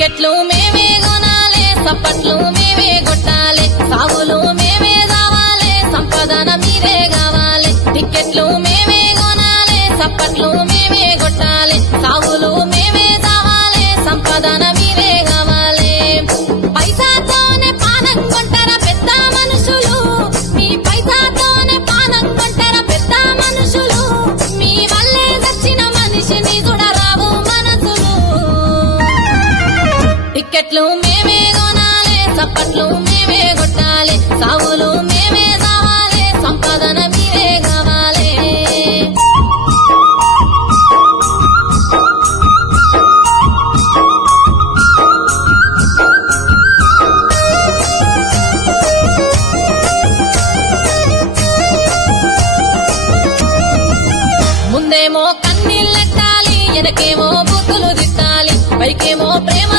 టికెట్లు మేమే కొనాలే సప్పట్లు మేమే కొట్టాలే సాగులు మేమే కావాలే సంపదన మీరే కావాలి టికెట్లు మేమే కొనాలే సప్పట్లు మేమే కొట్టాలే సాగులు మేమే కావాలే సంపదన మీరే కావాలి పైసాతోనే పానం కొంటారా పెద్ద మనుషులు మీ పైసాతోనే పానం కొంటారా పెద్ద మనుషులు మీ వల్లే దచ్చిన మనిషిని చూడరావు మనసులు టికెట్లు మేమే కొనాలే సప్పట్లు మేమే కొట్టాలి సాగులు